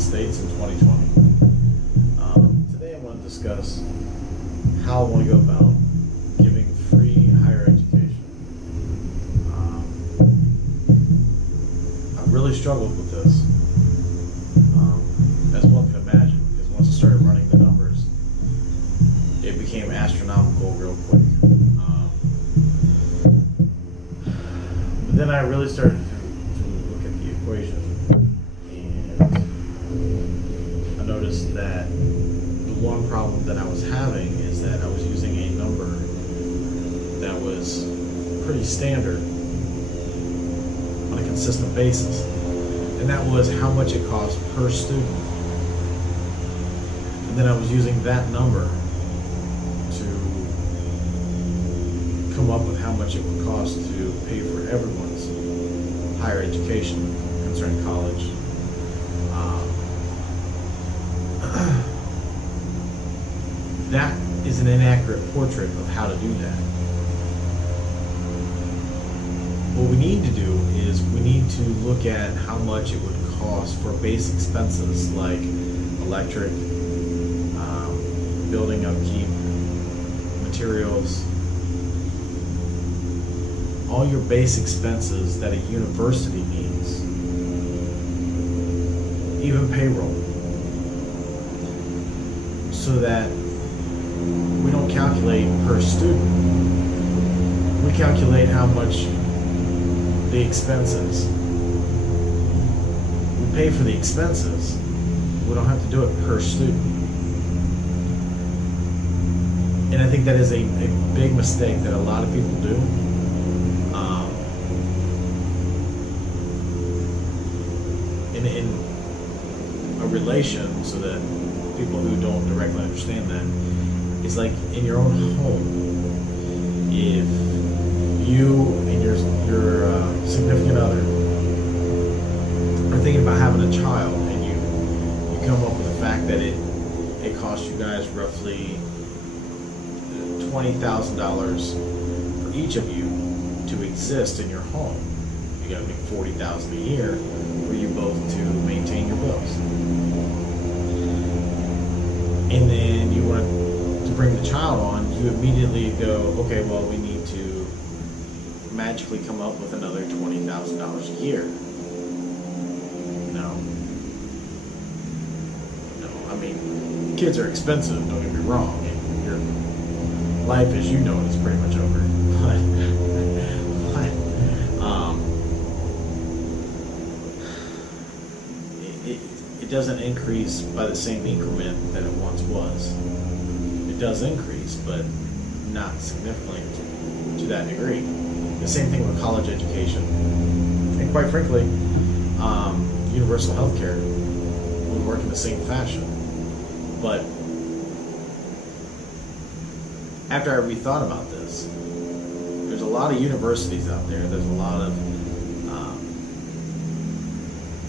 States in 2020. Today I want to discuss how I want to go about giving free higher education. I've really struggled with this, as one can imagine, because once I started running the numbers, it became astronomical real quick. But then I really started to look at the equation, and I noticed that the one problem that I was having is that I was using a number that was pretty standard on a consistent basis, and that was how much it cost per student. And then I was using that number to come up with how much it would cost to pay for everyone's higher education concerning college. That is an inaccurate portrait of how to do that. What we need to do is we need to look at how much it would cost for base expenses like electric, building upkeep, materials, all your base expenses that a university needs, even payroll, so that we don't calculate per student, we calculate how much the expenses. We pay for the expenses, we don't have to do it per student. And I think that is a big mistake that a lot of people do. In a relation, so that people who don't directly understand that, it's like in your own home. If you and your significant other are thinking about having a child, and you come up with the fact that it costs you guys roughly $20,000 for each of you to exist in your home. You got to make $40,000 a year for you both to maintain your bills. And then you want to bring the child on, you immediately go, okay, well, we need to magically come up with another $20,000 a year. No. I mean, kids are expensive, don't get me wrong. And your life, as you know, is pretty much over. It doesn't increase by the same increment that it once was. It does increase, but not significantly to that degree. The same thing with college education. And quite frankly, universal health care would work in the same fashion. But after I rethought about this, there's a lot of universities out there, there's a lot of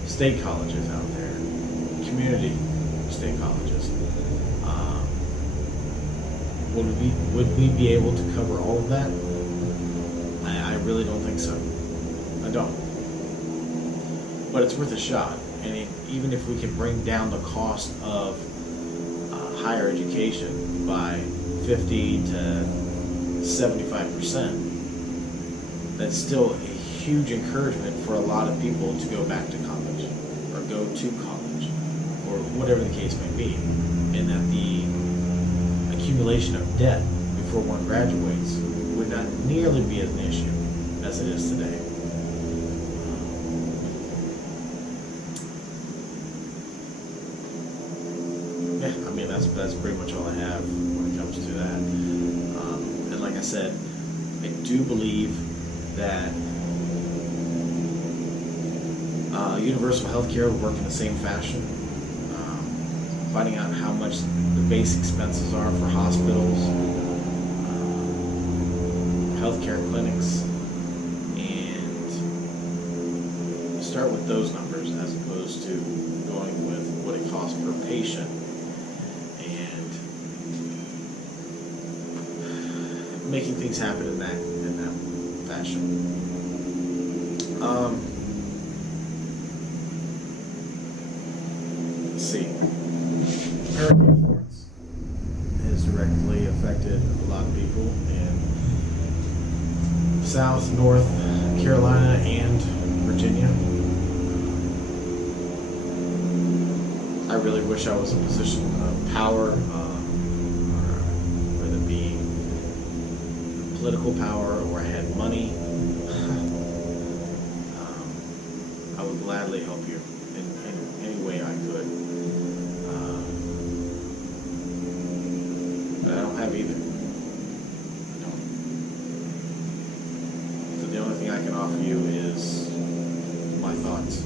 state colleges out there, community state colleges. Would we be able to cover all of that? I really don't think so. I don't. But it's worth a shot. And even if we can bring down the cost of higher education by 50 to 75%, that's still a huge encouragement for a lot of people to go back to college, or go to college, or whatever the case may be. And that the accumulation of debt before one graduates would not nearly be an issue as it is today. Yeah, I mean, that's pretty much all I have when it comes to that. And like I said, I do believe that universal health care will work in the same fashion. Finding out how much the base expenses are for hospitals, healthcare clinics, and start with those numbers as opposed to going with what it costs per patient, and making things happen in that fashion. see. Hurricane Florence has directly affected a lot of people in South, North Carolina, and Virginia. I really wish I was in a position of power, whether it be political power or I had money. I would gladly help you in any way I could. But I don't have either. I don't. So the only thing I can offer you is my thoughts.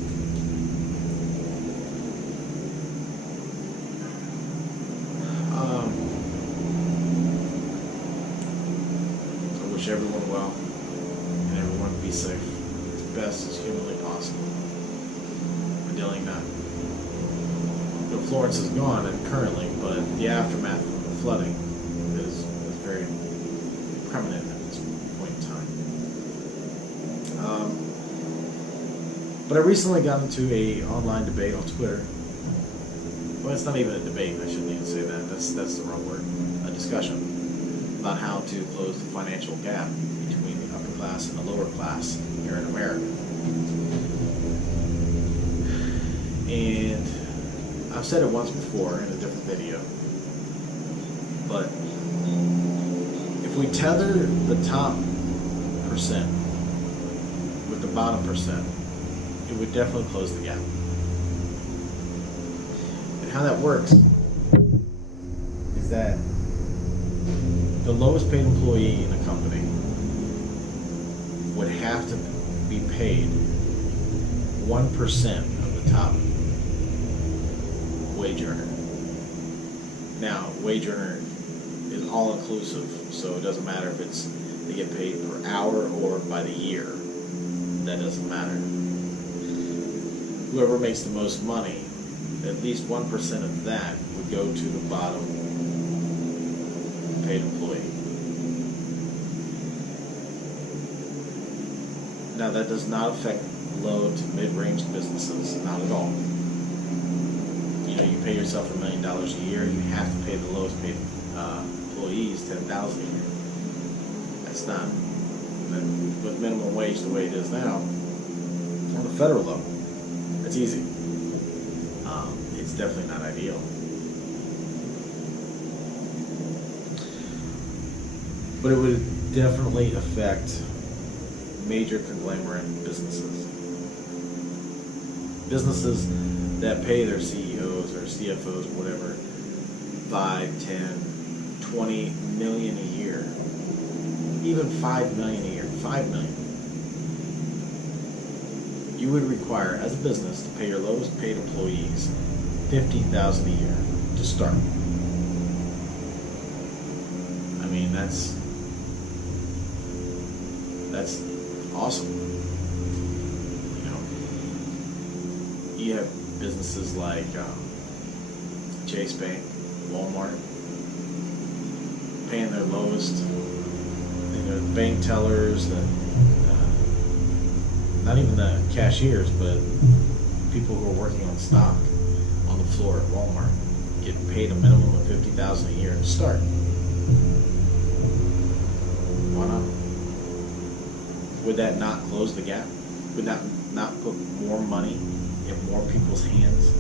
I wish everyone well and everyone be safe as best as humanly possible. We're dealing that. Florence is gone and currently, but the aftermath of the flooding is very prominent at this point in time. But I recently got into a online debate on Twitter. Well, it's not even a debate. I shouldn't even say that. That's the wrong word. A discussion about how to close the financial gap between the upper class and the lower class here in America. And I've said it once before in a different video, but if we tether the top percent with the bottom percent, it would definitely close the gap. And how that works is that the lowest paid employee in a company would have to be paid 1% of the top wage earner. Now, wage earner is all inclusive, so it doesn't matter if they get paid per hour or by the year. That doesn't matter. Whoever makes the most money, at least 1% of that would go to the bottom paid employee. Now, that does not affect low to mid-range businesses, not at all. You know, you pay yourself $1 million a year, you have to pay the lowest paid employees $10,000 a year. That's not, with minimum wage the way it is now, on the federal level, it's easy. It's definitely not ideal. But it would definitely affect major conglomerate businesses. Businesses that pay their CEOs or CFOs, whatever, 5, 10, 20 million a year, even 5 million a year, 5 million. You would require, as a business, to pay your lowest paid employees $50,000 a year to start. I mean, that's awesome. You know, you have businesses like Chase Bank, Walmart, paying their lowest, bank tellers, not even the cashiers, but people who are working on stock on the floor at Walmart, getting paid a minimum of $50,000 a year to start. Why not? Would that not close the gap? Would that not put more money in more people's hands?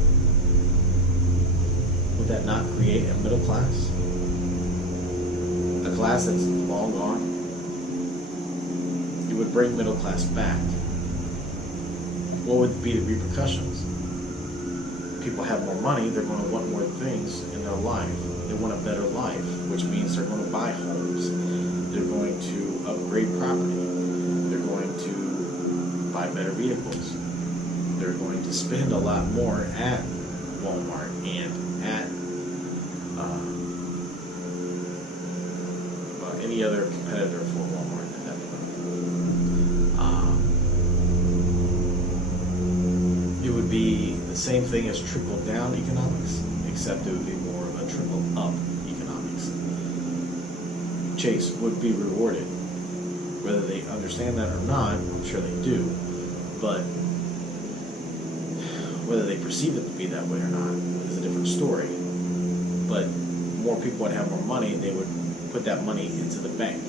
Would that not create a middle class? A class that's long gone? It would bring middle class back. What would be the repercussions? People have more money, they're going to want more things in their life. They want a better life, which means they're going to buy homes. They're going to upgrade property. They're going to buy better vehicles. They're going to spend a lot more at Walmart and at any other competitor for Walmart at that point. It would be the same thing as trickle-down economics, except it would be more of a trickle-up economics. Chase would be rewarded. Whether they understand that or not, I'm sure they do. But Whether they perceive it to be that way or not is a different story. But more people would have more money, they would put that money into the bank,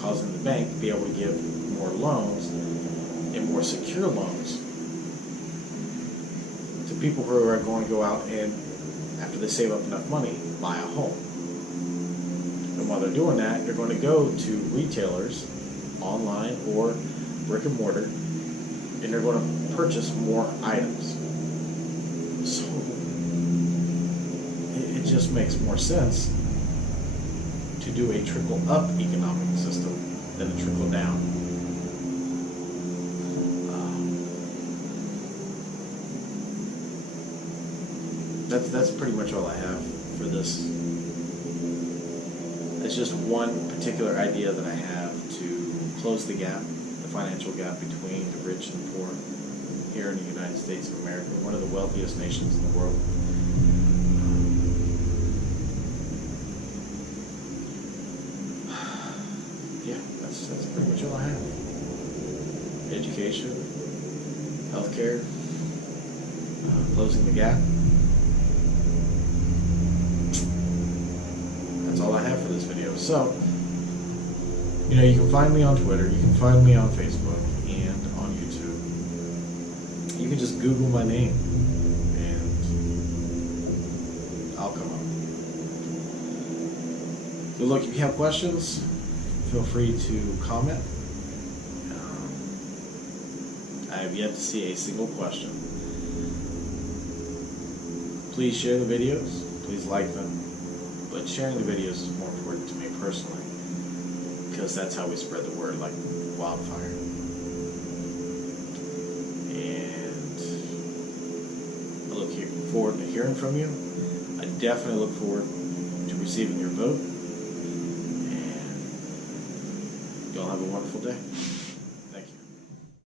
causing the bank to be able to give more loans and more secure loans to people who are going to go out and, after they save up enough money, buy a home. And while they're doing that, they're going to go to retailers, online or brick and mortar, and they're going to purchase more items. So it just makes more sense to do a trickle-up economic system than a trickle-down. That's pretty much all I have for this. It's just one particular idea that I have to close the gap, the financial gap between the rich and the poor here in the United States of America, one of the wealthiest nations in the world. Yeah, that's pretty much all I have. Education, healthcare, closing the gap. That's all I have for this video. So, you can find me on Twitter, you can find me on Facebook, and on YouTube. You can just Google my name, and I'll come up. So look, if you have questions, feel free to comment. I have yet to see a single question. Please share the videos, please like them. But sharing the videos is more important to me personally, because that's how we spread the word like wildfire. And I look forward to hearing from you. I definitely look forward to receiving your vote. And y'all have a wonderful day.